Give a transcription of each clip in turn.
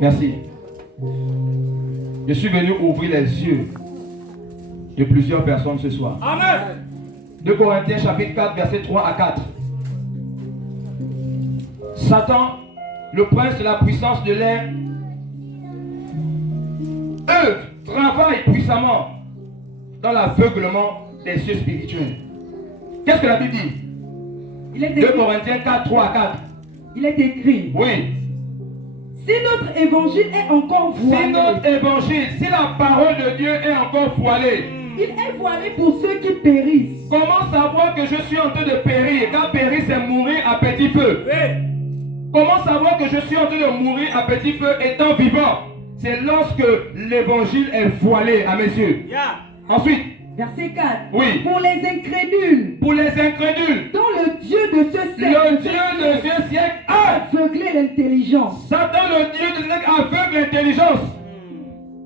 Merci. Je suis venu ouvrir les yeux de plusieurs personnes ce soir. Amen. 2 Corinthiens chapitre 4, versets 3 à 4. Satan, le prince de la puissance de l'air, œuvre, travaille puissamment dans l'aveuglement des yeux spirituels. Qu'est-ce que la Bible dit? 2 Corinthiens 4, 3 à 4. Il est écrit. Oui. Si notre évangile est encore voilé. Si notre évangile, si la parole de Dieu est encore voilée. Il est voilé pour ceux qui périssent. Comment savoir que je suis en train de périr? Car périr, c'est mourir à petit feu. Oui. Comment savoir que je suis en train de mourir à petit feu étant vivant? C'est lorsque l'évangile est voilé à mes yeux. Yeah. Ensuite, verset 4. Oui. Pour les incrédules. Pour les incrédules. Dont le Dieu de ce siècle. Le Dieu de ce siècle a aveuglé l'intelligence. Satan, le Dieu de ce siècle, aveugle l'intelligence.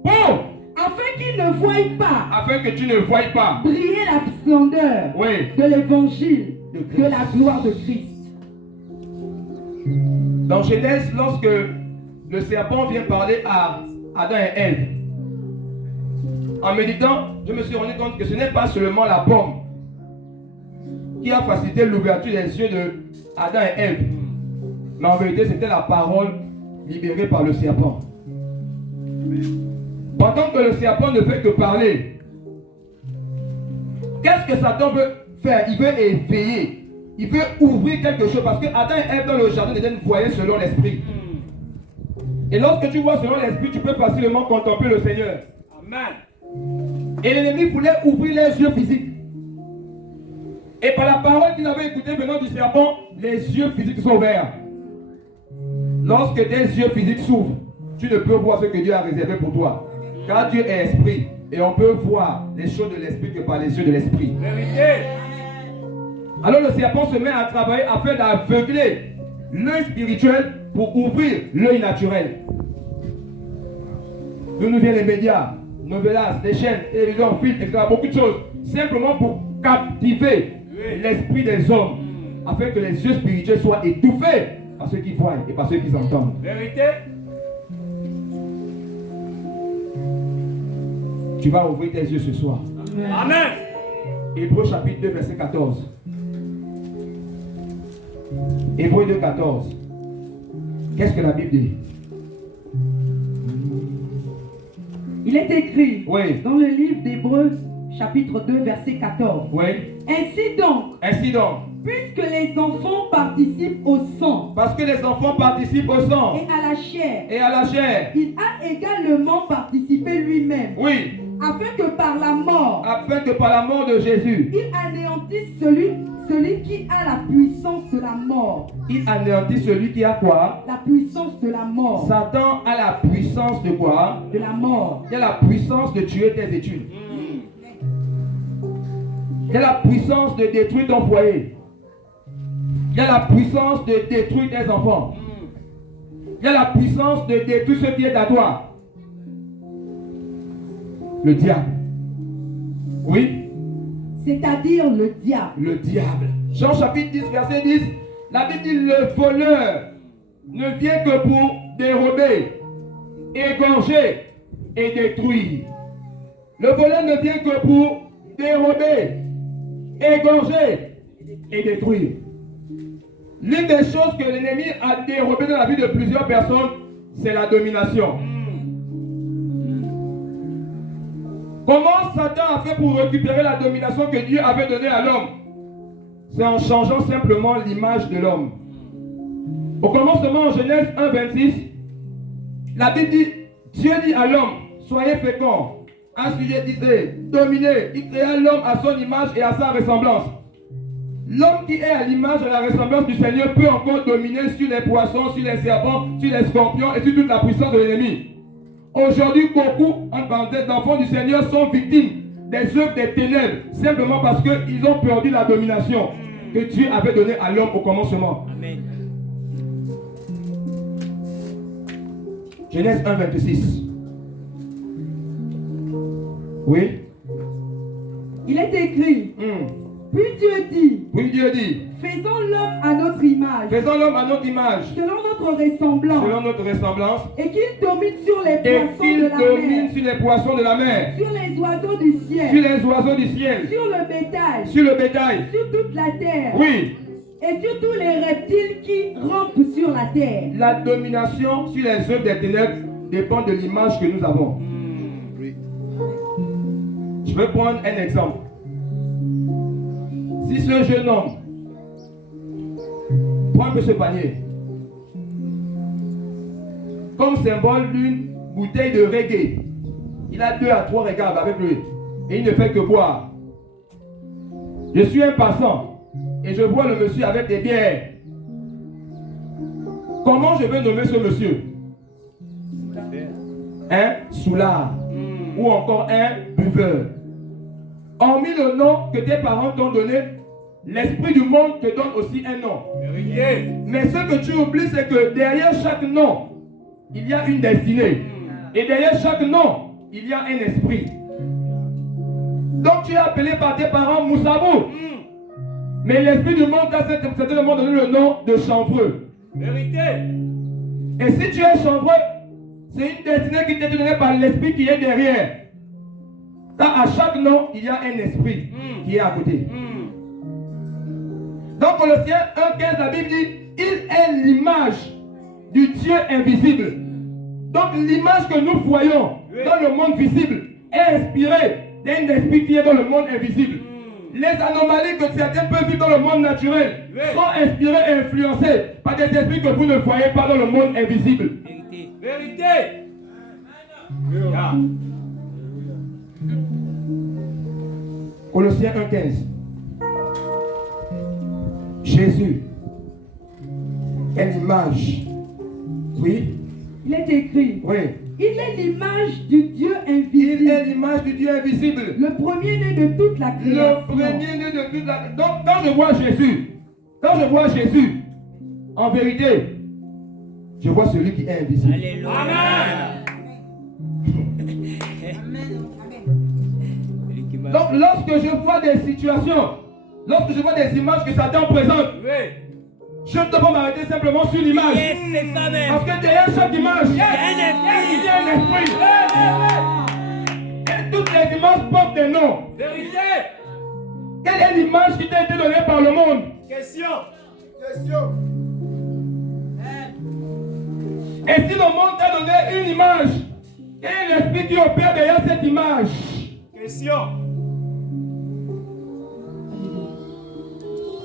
Pour. Afin qu'ils ne voient pas. Afin que tu ne voies pas. Briller la splendeur. Oui. De l'évangile. De la gloire de Christ. Dans Genèse, lorsque le serpent vient parler à Adam et Ève, en méditant, je me suis rendu compte que ce n'est pas seulement la pomme qui a facilité l'ouverture des yeux de Adam et Ève, mais en vérité c'était la parole libérée par le serpent. Pendant que le serpent ne fait que parler, qu'est-ce que Satan veut faire? Il veut éveiller. Il veut ouvrir quelque chose parce que Adam et Ève dans le jardin d'Éden voyaient selon l'esprit. Et lorsque tu vois selon l'esprit, tu peux facilement contempler le Seigneur. Amen. Et l'ennemi voulait ouvrir les yeux physiques. Et par la parole qu'ils avaient écoutée venant du serpent, les yeux physiques sont ouverts. Lorsque tes yeux physiques s'ouvrent, tu ne peux voir ce que Dieu a réservé pour toi. Car Dieu est esprit. Et on peut voir les choses de l'esprit que par les yeux de l'esprit. Vérité. Alors le serpent se met à travailler afin d'aveugler l'œil spirituel pour ouvrir l'œil naturel. D'où nous viennent les médias, novelas, les chaînes, télévision, films, etc. Beaucoup de choses. Simplement pour captiver l'esprit des hommes. Afin que les yeux spirituels soient étouffés par ceux qui voient et par ceux qui entendent. Vérité. Tu vas ouvrir tes yeux ce soir. Amen. Hébreux chapitre 2, verset 14. Hébreux 2, 14. Qu'est-ce que la Bible dit? Il est écrit Oui. dans le livre d'Hébreux, chapitre 2, verset 14. Oui. Ainsi donc, puisque les enfants participent au sang, Parce que les enfants participent au sang et à la chair, et à la chair. il a également participé lui-même, Oui. afin que par la mort, Afin que par la mort de Jésus, il anéantisse celui qui a la puissance de la mort. il anéantit celui qui a quoi? La puissance de la mort. Satan a la puissance de quoi? De la mort. Il a la puissance de tuer tes études. Il a la puissance de détruire ton foyer. Il a la puissance de détruire tes enfants. Il a la puissance de détruire ce qui est à toi. Le diable. Oui? C'est-à-dire le diable. Le diable. Jean chapitre 10, verset 10. La Bible dit le voleur ne vient que pour dérober, égorger et détruire. Le voleur ne vient que pour dérober, égorger et détruire. L'une des choses que l'ennemi a dérobé dans la vie de plusieurs personnes, c'est la domination. Comment Satan a fait pour récupérer la domination que Dieu avait donnée à l'homme? C'est en changeant simplement l'image de l'homme. Au commencement, en Genèse 1, 26, la Bible dit, Dieu dit à l'homme, soyez féconds, assujettissez, dominez. Il créa l'homme à son image et à sa ressemblance. L'homme qui est à l'image et à la ressemblance du Seigneur peut encore dominer sur les poissons, sur les serpents, sur les scorpions et sur toute la puissance de l'ennemi. Aujourd'hui, beaucoup d'enfants du Seigneur sont victimes des œuvres des ténèbres, simplement parce qu'ils ont perdu la domination que Dieu avait donnée à l'homme au commencement. Amen. Genèse 1, 26. Oui. Il est écrit, Puis Dieu dit, Puis Dieu dit, faisons l'homme à notre image, faisons l'homme à notre image, selon notre ressemblance, selon notre ressemblance, et qu'il domine sur les et poissons qu'il de la domine mer, sur les poissons de la mer, sur les oiseaux du sur ciel, les oiseaux du ciel, sur le bétail, sur le bétail. sur toute la terre, Oui, et sur tous les reptiles qui rampent sur la terre. la domination sur les œuvres des ténèbres dépend de l'image que nous avons. Je vais prendre un exemple. Si ce jeune homme prend un peu ce panier comme symbole d'une bouteille de reggae, il a 2 à 3 regards avec lui et il ne fait que boire. Je suis un passant et je vois le monsieur avec des bières. Comment je vais nommer ce monsieur? Un soulard ou encore un buveur. Hormis le nom que tes parents t'ont donné, l'esprit du monde te donne aussi un nom. Mais ce que tu oublies, c'est que derrière chaque nom, il y a une destinée. Et derrière chaque nom, il y a un esprit. Donc tu es appelé par tes parents Moussabou. Mais l'esprit du monde t'a certainement donné le nom de chanvreux. Et si tu es chanvreux, c'est une destinée qui t'est donnée par l'esprit qui est derrière. Car à chaque nom, il y a un esprit qui est à côté. Donc Colossiens 1,15, la Bible dit, il est l'image du Dieu invisible. Donc l'image que nous voyons dans le monde visible est inspirée d'un esprit qui est dans le monde invisible. Les anomalies que certains peuvent vivre dans le monde naturel sont inspirées et influencées par des esprits que vous ne voyez pas dans le monde invisible. Vérité. Colossiens 1,15. Jésus est l'image. Oui. Il est écrit, Oui. il est l'image du Dieu Il invisible, est l'image du Dieu invisible. le premier-né de toute la Le création. premier-né de toute la... Donc quand je vois Jésus, en vérité, je vois celui qui est invisible. Donc lorsque je vois des situations, lorsque je vois des images que Satan présente, je ne peux pas m'arrêter simplement sur l'image. Parce que derrière chaque image, il y a un esprit. Et toutes les images portent des noms. Quelle est l'image qui t'a été donnée par le monde? Question. Et si le monde t'a donné une image, quel est l'esprit qui opère derrière cette image? Question.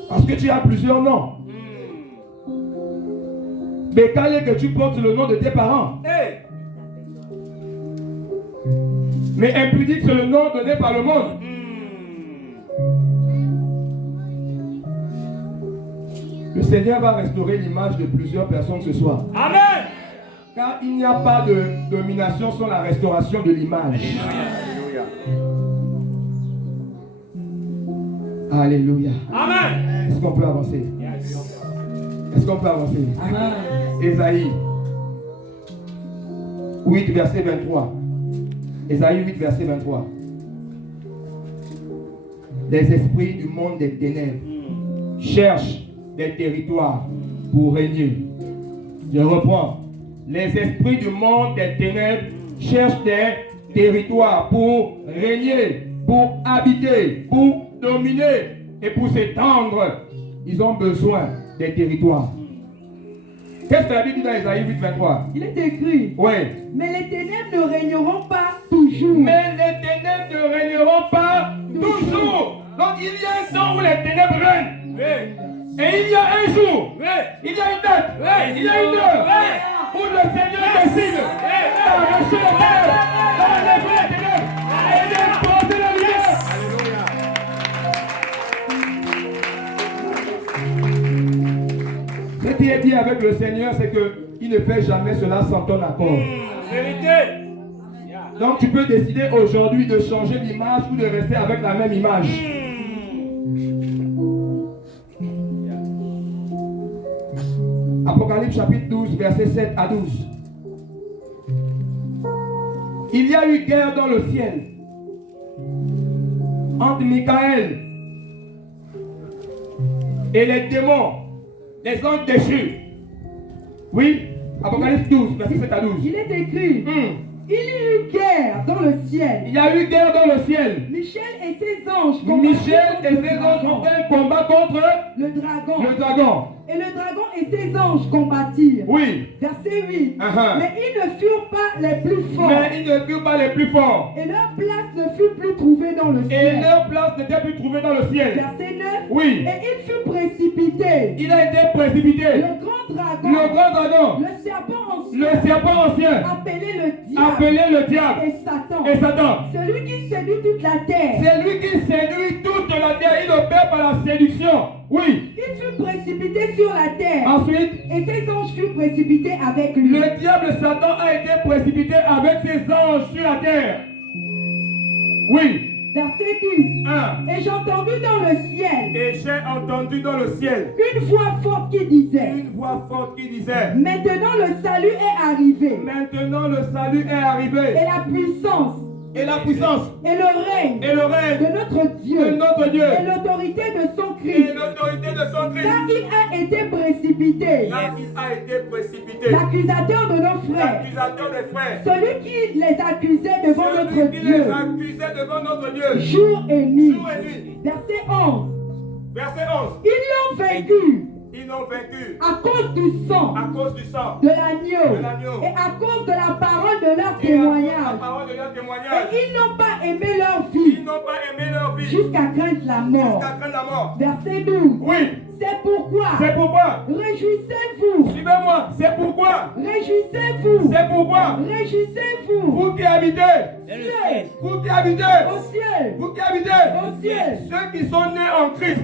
Parce que tu as plusieurs noms. Bécalé que tu portes le nom de tes parents. Mais impudique, c'est le nom donné par le monde. Le Seigneur va restaurer l'image de plusieurs personnes ce soir. Amen. Car il n'y a pas de domination sans la restauration de l'image. Alléluia. Amen. Est-ce qu'on peut avancer? Est-ce qu'on peut avancer? Amen. Ésaïe 8, verset 23. Ésaïe 8, verset 23. Les esprits du monde des ténèbres cherchent des territoires pour régner. Je reprends. Les esprits du monde des ténèbres cherchent des territoires pour régner, pour habiter, pour dominer et pour s'étendre. Ils ont besoin des territoires. Qu'est-ce que la Bible dit dans Ésaïe 8, 23? Il est écrit, Oui. mais les ténèbres ne régneront pas toujours. Mais les ténèbres ne régneront pas toujours. Donc il y a un temps où les ténèbres règnent. Et il y a un jour, il y a une date, il y a une heure où le Seigneur décide d'arracher les ténèbres, d'enlever les ténèbres et d'imposer la lumière. Ce qui est bien avec le Seigneur, c'est qu'il ne fait jamais cela sans ton accord. Vérité. Donc tu peux décider aujourd'hui de changer d'image ou de rester avec la même image. Apocalypse chapitre 12, verset 7 à 12. Il y a eu guerre dans le ciel entre Michael et les démons, les anges déchus. Oui, Apocalypse 12, verset 7 à 12. Il est écrit, il y eut guerre dans le ciel. Il y a eu guerre dans le ciel. Michel et ses anges Michel et ses anges ont fait un combat contre le dragon. le dragon. Et le dragon et ses anges combattirent. Oui. Verset 8. Uh-huh. Mais ils ne furent pas les plus forts. Mais ils ne furent pas les plus forts. Et leur place ne fut plus trouvée dans le Et ciel. leur place n'était plus trouvée dans le ciel. Verset 9. Oui. Et il fut précipité. Il a été précipité. Le grand dragon. Le grand dragon. Le serpent ancien. Le serpent ancien. Appelé le diable. Appelé le diable. Et Satan. Et Satan. Celui qui séduit toute la terre. C'est lui qui séduit toute la terre. Il opère par la séduction. Oui. Il fut précipité sur la terre. Ensuite, Et ses anges furent précipités avec lui. le diable Satan a été précipité avec ses anges sur la terre. Oui. Verset 10. 1. Et j'entendis dans le ciel Et j'ai entendu dans le ciel une voix forte qui disait, une voix forte qui disait, maintenant le salut est arrivé, maintenant le salut est arrivé. et la puissance, Et la puissance et le règne et le règne de notre de Dieu, notre Dieu et l'autorité de son et Christ, l'autorité de son Christ. car il a été précipité, Car il a été précipité. l'accusateur de nos frères, L'accusateur des frères. celui qui les accusait devant notre Celui qui les Dieu, accusait devant notre Dieu. jour et nuit. Jour et nuit. Verset 11. Verset 11. Ils l'ont vaincu Ils l'ont vaincu à cause du sang à cause du sang de l'agneau de l'agneau et à cause de la parole de leur et à cause de la témoignage. parole de leur Et témoignage. ils n'ont pas aimé leur Ils vie n'ont pas aimé leur vie jusqu'à craindre la mort. jusqu'à craindre la mort. Verset 12. Oui. C'est pourquoi C'est pourquoi. réjouissez-vous, Suivez-moi. C'est pourquoi. réjouissez-vous, C'est pourquoi. réjouissez-vous, Vous qui habitez. cieux, Vous qui habitez. au ciel, Vous qui habitez. au ciel. Ceux qui sont nés en Christ.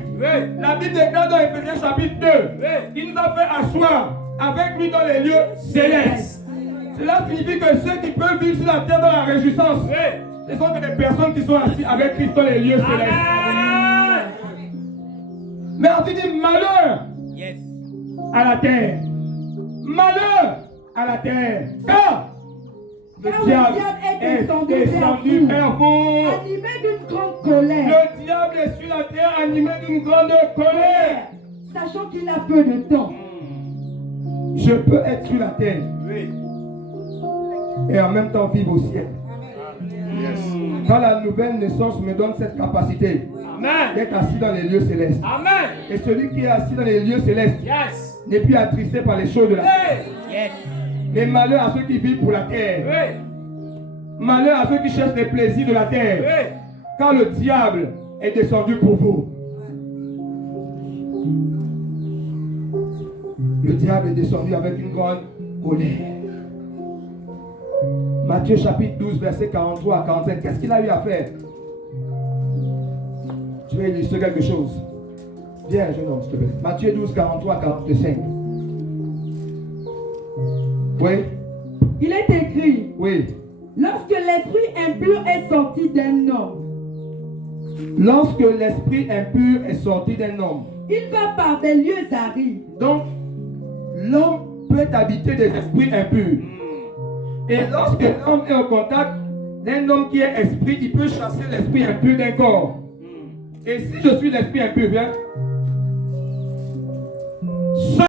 La Bible déclare dans Éphésiens chapitre 2. Il nous a fait asseoir avec lui dans les lieux célestes. Cela signifie que ceux qui peuvent vivre sur la terre dans la réjouissance, ce sont des personnes qui sont assises avec Christ dans les lieux célestes. Mais on dit malheur à la terre. Malheur à la terre. Car le diable est descendu vers vous. Animé d'une grande colère, Le diable est sur la terre animé d'une grande colère. sachant qu'il a peu de temps. Je peux être sur la terre et en même temps vivre au ciel. Quand la nouvelle naissance me donne cette capacité d'être assis dans les lieux célestes. Amen. Et celui qui est assis dans les lieux célestes Yes. n'est plus attristé par les choses de la terre. Yes. Mais malheur à ceux qui vivent pour la terre. Malheur à ceux qui cherchent les plaisirs de la terre. Car le diable est descendu pour vous. Le diable est descendu avec une grande colère. Matthieu chapitre 12, verset 43 à 45. Qu'est-ce qu'il a eu à faire? Je vais illustrer quelque chose. Viens, jeune homme, s'il te plaît. Matthieu 12, 43 à 45. Oui? Il est écrit, Oui. lorsque l'esprit impur est sorti d'un homme, Lorsque l'esprit impur est sorti d'un homme. il va par des lieux arides. Donc, l'homme peut habiter des esprits impurs. Et lorsque l'homme est au contact d'un homme qui est esprit, il peut chasser l'esprit impur d'un corps. Et si je suis l'esprit impur, viens.